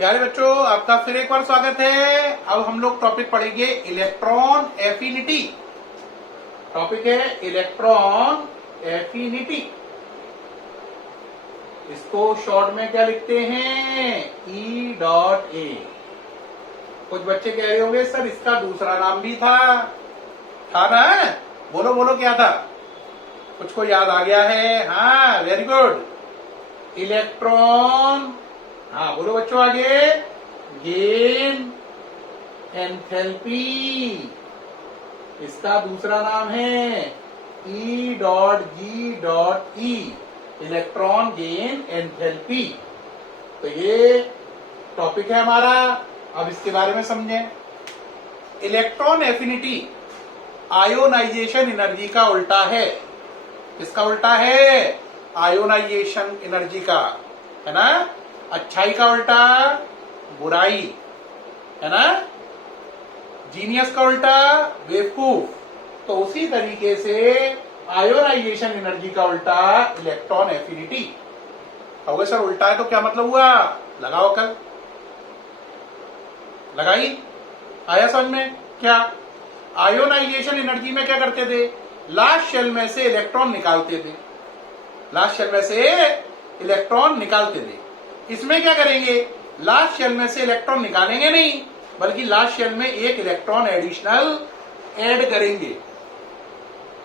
प्यारे बच्चों, आपका फिर एक बार स्वागत है। अब हम लोग टॉपिक पढ़ेंगे इलेक्ट्रॉन एफिनिटी। टॉपिक है इलेक्ट्रॉन एफिनिटी। इसको शॉर्ट में क्या लिखते हैं? E.A। कुछ बच्चे कह रहे होंगे सर इसका दूसरा नाम भी था ना? बोलो बोलो, क्या था? कुछ को याद आ गया है? हाँ, वेरी गुड। इलेक्ट्रॉन, हाँ बोलो बच्चों आगे, गेन एंथैल्पी। इसका दूसरा नाम है E.G.E, इलेक्ट्रॉन गेन एंथैल्पी। तो ये टॉपिक है हमारा। अब इसके बारे में समझें। इलेक्ट्रॉन एफिनिटी आयोनाइजेशन एनर्जी का उल्टा है। किसका उल्टा है? आयोनाइजेशन एनर्जी का, है ना? अच्छाई का उल्टा बुराई, है ना? जीनियस का उल्टा बेवकूफ। तो उसी तरीके से आयोनाइजेशन एनर्जी का उल्टा इलेक्ट्रॉन एफिनिटी। कहोगे सर उल्टा है तो क्या मतलब हुआ? लगाओ कल, लगाई, आया समझ में? क्या आयोनाइजेशन एनर्जी में क्या करते थे? लास्ट शेल में से इलेक्ट्रॉन निकालते थे। लास्ट शेल में से इलेक्ट्रॉन निकालते थे। इसमें क्या करेंगे? लास्ट शेल में से इलेक्ट्रॉन निकालेंगे नहीं, बल्कि लास्ट शेल में एक इलेक्ट्रॉन एडिशनल ऐड करेंगे।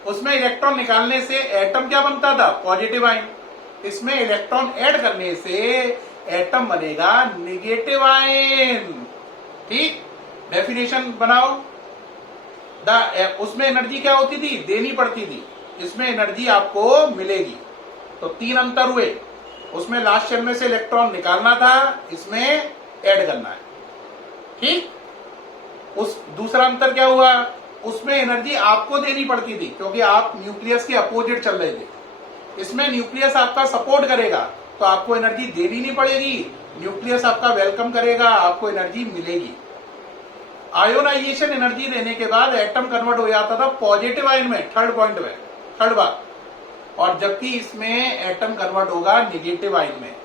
उसमें इलेक्ट्रॉन निकालने से एटम क्या बनता था? Positive ion. इसमें इलेक्ट्रॉन ऐड करने से एटम बनेगा नेगेटिव आयन। ठीक, डेफिनेशन बनाओ। उसमें एनर्जी क्या होती थी? देनी पड़ती थी। इसमें एनर्जी आपको मिलेगी। तो तीन अंतर हुए। उसमें लास्ट शेल में से इलेक्ट्रॉन निकालना था, इसमें ऐड करना है। ठीक, उस दूसरा अंतर क्या हुआ? उसमें एनर्जी आपको देनी पड़ती थी, क्योंकि आप न्यूक्लियस के अपोजिट चल रहे थे। इसमें न्यूक्लियस आपका सपोर्ट करेगा, तो आपको एनर्जी देनी नहीं पड़ेगी। न्यूक्लियस आपका वेलकम करेगा, आपको एनर्जी मिलेगी। आयोनाइजेशन एनर्जी देने के बाद एटम कन्वर्ट हो जाता था पॉजिटिव आयन में, थर्ड पॉइंट में, थर्ड बार। और जबकि इसमें एटम कन्वर्ट होगा नेगेटिव आयन में।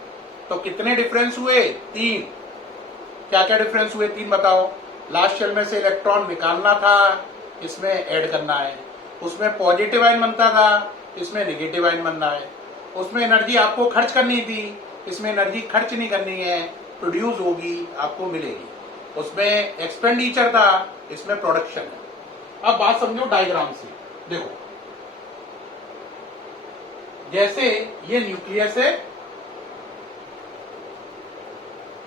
तो कितने डिफरेंस हुए? तीन। क्या क्या डिफरेंस हुए? तीन बताओ। लास्ट शेल में से इलेक्ट्रॉन निकालना था, इसमें ऐड करना है। उसमें पॉजिटिव आयन बनता था, इसमें नेगेटिव आयन बनना है। उसमें एनर्जी आपको खर्च करनी थी, इसमें एनर्जी खर्च नहीं करनी है, प्रोड्यूस होगी, आपको मिलेगी। उसमें एक्सपेंडिचर था, इसमें प्रोडक्शन है। अब बात समझो डायग्राम से। देखो, जैसे ये न्यूक्लियस है,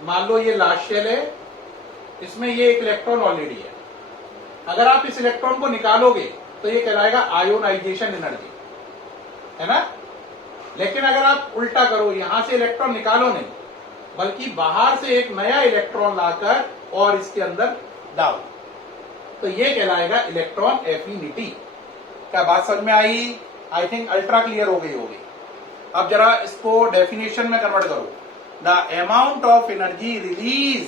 मान लो ये लास्ट शेल है, इसमें ये एक इलेक्ट्रॉन ऑलरेडी है। अगर आप इस इलेक्ट्रॉन को निकालोगे तो ये कहलाएगा आयोनाइजेशन एनर्जी, है ना? लेकिन अगर आप उल्टा करो, यहां से इलेक्ट्रॉन निकालो नहीं, बल्कि बाहर से एक नया इलेक्ट्रॉन लाकर और इसके अंदर डालो, तो ये कहलाएगा इलेक्ट्रॉन एफिनिटी। क्या बात समझ में आई? आई थिंक अल्ट्रा क्लियर हो गई होगी। अब जरा इसको डेफिनेशन में कन्वर्ट करो। The amount of energy release,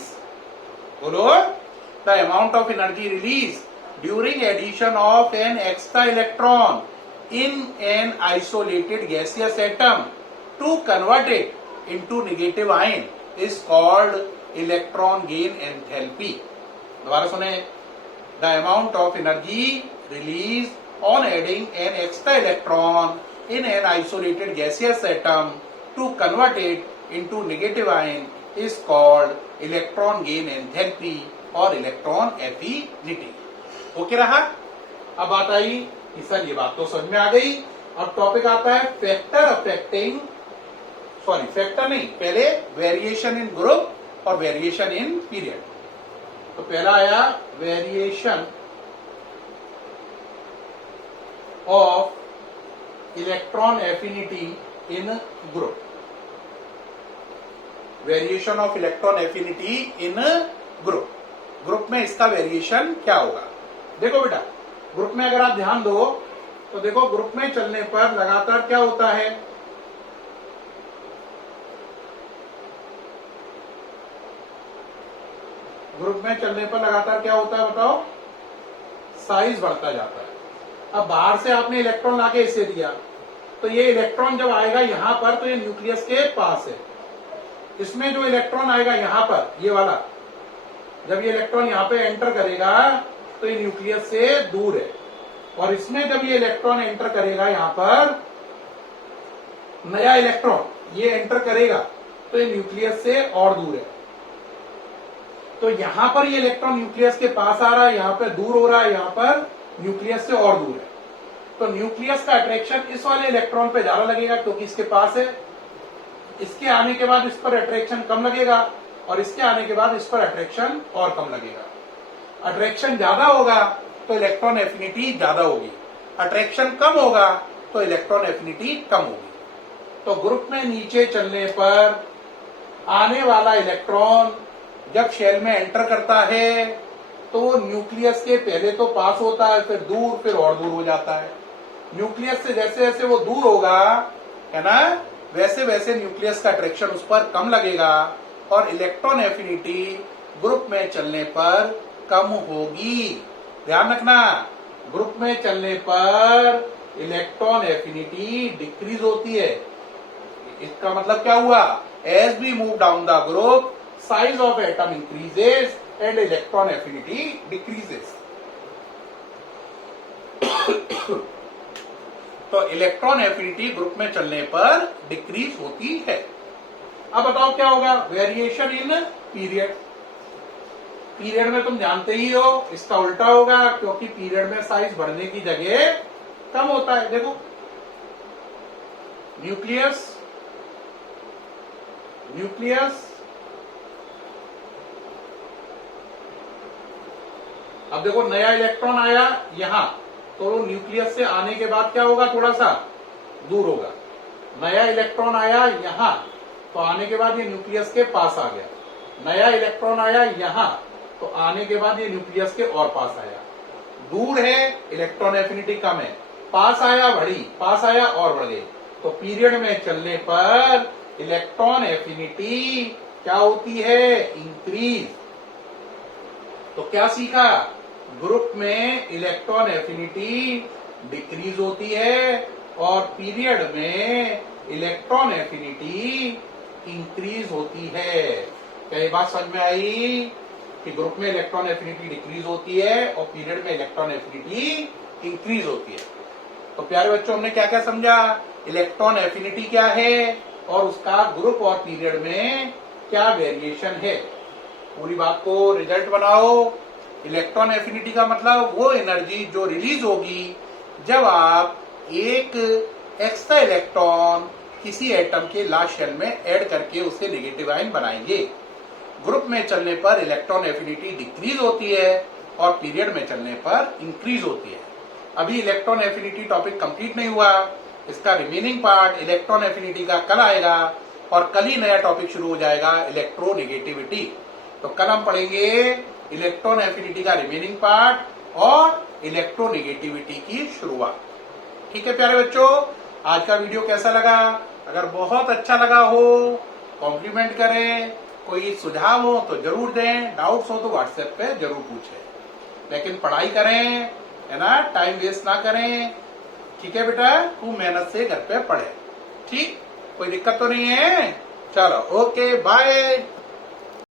बोलो, the amount of energy release during addition of an extra electron in an isolated gaseous atom to convert it into negative ion is called electron gain enthalpy. दोबारा सुने। The amount of energy released on adding an extra electron in an isolated gaseous atom to convert it into negative ion is called electron gain enthalpy or electron affinity. Okay रहा? अब बात आई कि sir ये बात तो समझ में आ गई। अब टॉपिक आता है फैक्टर अफेक्टिंग, सॉरी फैक्टर नहीं, पहले वेरिएशन इन ग्रुप और वेरिएशन इन पीरियड। तो पहला आया variation of electron affinity in group. Variation of electron affinity in group. Group में इसका वेरिएशन क्या होगा? देखो बेटा, ग्रुप में अगर आप ध्यान दो तो देखो, ग्रुप में चलने पर लगातार क्या होता है? ग्रुप में चलने पर लगातार क्या होता है बताओ? साइज बढ़ता जाता है। अब बाहर से आपने इलेक्ट्रॉन लाके इसे दिया, तो ये इलेक्ट्रॉन जब आएगा यहां पर, तो ये न्यूक्लियस के पास है, इसमें जो इलेक्ट्रॉन आएगा यहां पर, ये वाला, जब ये इलेक्ट्रॉन यहां पे एंटर करेगा तो ये न्यूक्लियस से दूर है, और इसमें जब ये इलेक्ट्रॉन एंटर करेगा यहां पर, नया इलेक्ट्रॉन ये एंटर करेगा तो ये न्यूक्लियस से और दूर है। तो यहां पर ये इलेक्ट्रॉन न्यूक्लियस के पास आ रहा है, यहां पर दूर हो रहा है, यहां पर न्यूक्लियस से और दूर है। तो न्यूक्लियस का अट्रैक्शन इस वाले इलेक्ट्रॉन पे ज्यादा लगेगा क्योंकि इसके पास है। इसके आने के बाद इस पर अट्रैक्शन कम लगेगा, और इसके आने के बाद इस पर अट्रैक्शन और कम लगेगा। अट्रैक्शन ज्यादा होगा तो इलेक्ट्रॉन एफिनिटी ज्यादा होगी, अट्रैक्शन कम होगा तो इलेक्ट्रॉन एफिनिटी कम होगी। तो ग्रुप में नीचे चलने पर आने वाला इलेक्ट्रॉन जब शेल में एंटर करता है तो वो न्यूक्लियस के पहले तो पास होता है, फिर दूर, फिर और दूर हो जाता है। न्यूक्लियस से जैसे जैसे वो दूर होगा, है ना, वैसे वैसे न्यूक्लियस का अट्रैक्शन उस पर कम लगेगा और इलेक्ट्रॉन एफिनिटी ग्रुप में चलने पर कम होगी। ध्यान रखना, ग्रुप में चलने पर इलेक्ट्रॉन एफिनिटी डिक्रीज होती है। इसका मतलब क्या हुआ? As we move down the group, size of atom increases and electron affinity decreases. तो इलेक्ट्रॉन एफिनिटी ग्रुप में चलने पर डिक्रीज होती है। अब बताओ क्या होगा? Variation in period. पीरियड में तुम जानते ही हो इसका उल्टा होगा, क्योंकि पीरियड में साइज बढ़ने की जगह कम होता है। देखो, न्यूक्लियस अब देखो, नया इलेक्ट्रॉन आया यहां, तो न्यूक्लियस से आने के बाद क्या होगा? थोड़ा सा दूर होगा। नया इलेक्ट्रॉन आया यहां, तो आने के बाद ये न्यूक्लियस के पास आ गया। नया इलेक्ट्रॉन आया यहां, तो आने के बाद ये न्यूक्लियस के और पास आया। दूर है, इलेक्ट्रॉन एफिनिटी कम है, पास आया बढ़ी, पास आया और बढ़ गई। तो पीरियड में चलने पर इलेक्ट्रॉन एफिनिटी क्या होती है? इंक्रीज। तो क्या सीखा? ग्रुप में इलेक्ट्रॉन एफिनिटी डिक्रीज होती है और पीरियड में इलेक्ट्रॉन एफिनिटी इंक्रीज होती है। क्या ये बात समझ में आई कि ग्रुप में इलेक्ट्रॉन एफिनिटी डिक्रीज होती है और पीरियड में इलेक्ट्रॉन एफिनिटी इंक्रीज होती है? तो प्यारे बच्चों, हमने क्या क्या समझा? इलेक्ट्रॉन एफिनिटी क्या है और उसका ग्रुप और पीरियड में क्या वेरिएशन है। पूरी बात को रिजल्ट बनाओ। इलेक्ट्रॉन एफिनिटी का मतलब वो एनर्जी जो रिलीज होगी जब आप एक एक्स्ट्रा इलेक्ट्रॉन किसी एटम के लास्ट शेल में ऐड करके उससे नेगेटिव आयन बनाएंगे। ग्रुप में चलने पर इलेक्ट्रॉन एफिनिटी डिक्रीज होती है और पीरियड में चलने पर इंक्रीज होती है। अभी इलेक्ट्रॉन एफिनिटी टॉपिक कंप्लीट नहीं हुआ, इसका रिमेनिंग पार्ट इलेक्ट्रॉन एफिनिटी का कल आएगा और कल ही नया टॉपिक शुरू हो जाएगा, इलेक्ट्रोनेगेटिविटी। तो कल हम पढ़ेंगे इलेक्ट्रॉन एफिनिटी का रिमेनिंग पार्ट और इलेक्ट्रोनेगेटिविटी की शुरुआत। ठीक है प्यारे बच्चों, आज का वीडियो कैसा लगा? अगर बहुत अच्छा लगा हो कॉम्प्लीमेंट करें, कोई सुझाव हो तो जरूर दें, डाउट्स हो तो व्हाट्सएप पे जरूर पूछें। लेकिन पढ़ाई करें, है ना, टाइम वेस्ट ना करें। ठीक है बेटा, खूब मेहनत से घर पे पढ़े। ठीक, कोई दिक्कत तो नहीं है? चलो, ओके, बाय।